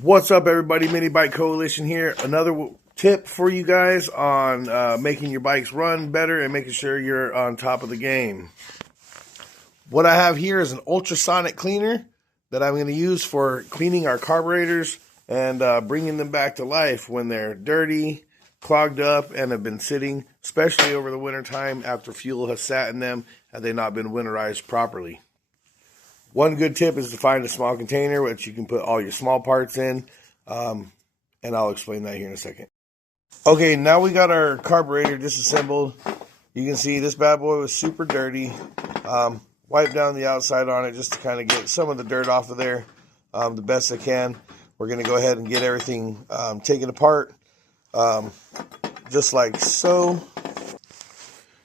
What's up, everybody? Mini Bike Coalition here. Another tip for you guys on making your bikes run better and making sure you're on top of the game. What I have here is an ultrasonic cleaner that I'm going to use for cleaning our carburetors and bringing them back to life when they're dirty, clogged up, and have been sitting, especially over the winter time after fuel has sat in them and they've not been winterized properly. One good tip is to find a small container which you can put all your small parts in, and I'll explain that here in a second. Okay, now we got our carburetor disassembled. You can see this bad boy was super dirty. Wipe down the outside on it just to kind of get some of the dirt off of there the best I can. We're going to go ahead and get everything taken apart, just like so.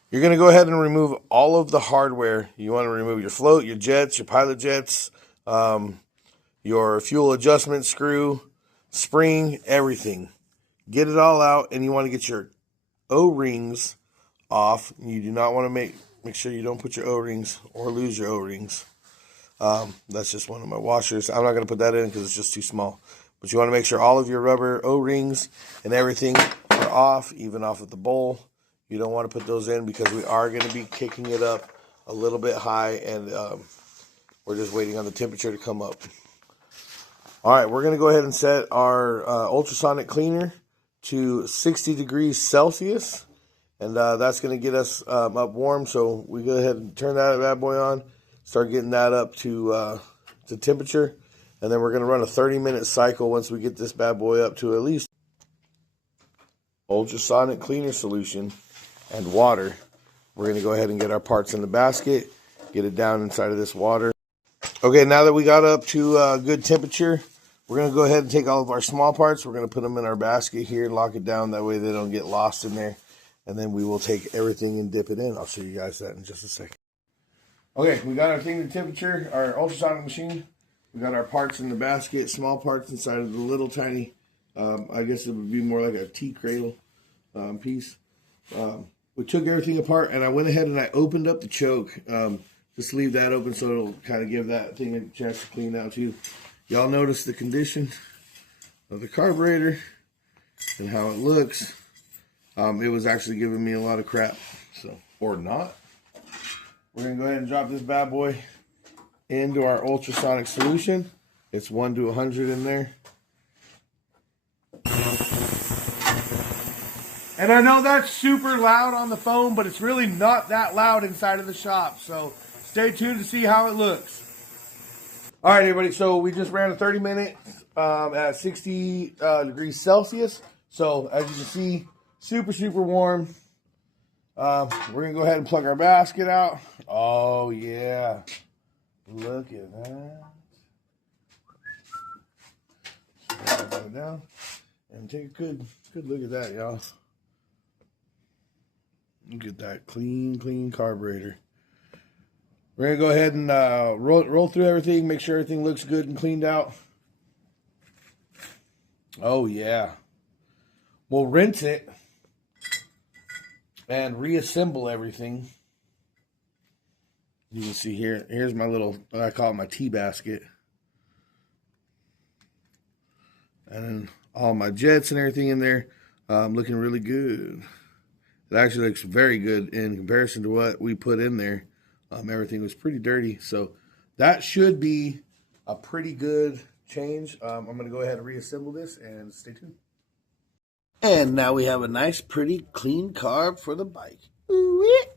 You're going to go ahead and remove all of the hardware. You want to remove your float, your jets, your pilot jets, your fuel adjustment screw, spring, everything. Get it all out, and you want to get your O-rings off. You do not want to make sure you don't put your O-rings or lose your O-rings. That's just one of my washers. I'm not going to put that in because it's just too small. But you want to make sure all of your rubber O-rings and everything are off, even off of the bowl. You don't want to put those in because we are going to be kicking it up a little bit high, and we're just waiting on the temperature to come up. All right, we're going to go ahead and set our ultrasonic cleaner to 60 degrees Celsius, and that's going to get us up warm. So we go ahead and turn that bad boy on, start getting that up to temperature, and then we're going to run a 30-minute cycle once we get this bad boy up to at least ultrasonic cleaner solution and water. We're going to go ahead and get our parts in the basket, get it down inside of this water. Okay, now that we got up to good temperature, we're going to go ahead and take all of our small parts. We're going to put them in our basket here and lock it down. That way they don't get lost in there. And then we will take everything and dip it in. I'll show you guys that in just a second. Okay, we got our thing to temperature, our ultrasonic machine. We got our parts in the basket, small parts inside of the little tiny, I guess it would be more like a tea cradle piece. We took everything apart, and I went ahead and I opened up the choke. Just leave that open so it'll kind of give that thing a chance to clean out too. Y'all notice the condition of the carburetor and how it looks. It was actually giving me a lot of crap, so, or not. We're going to go ahead and drop this bad boy into our ultrasonic solution. It's 1 to 100 in there. And I know that's super loud on the phone, but it's really not that loud inside of the shop. So stay tuned to see how it looks. All right, everybody. So we just ran a 30 minutes at 60 degrees Celsius. So as you can see, super, super warm. We're going to go ahead and plug our basket out. Oh, yeah. Look at that. So put it down and take a good look at that, y'all. Look at that clean carburetor. We're going to go ahead and roll through everything, make sure everything looks good and cleaned out. Oh, yeah. We'll rinse it and reassemble everything. You can see here, here's my little, I call it my tea basket. And then all my jets and everything in there looking really good. It actually looks very good in comparison to what we put in there. Everything was pretty dirty. So that should be a pretty good change. I'm going to go ahead and reassemble this and stay tuned. And now we have a nice, pretty, clean carb for the bike. Ooh-wee.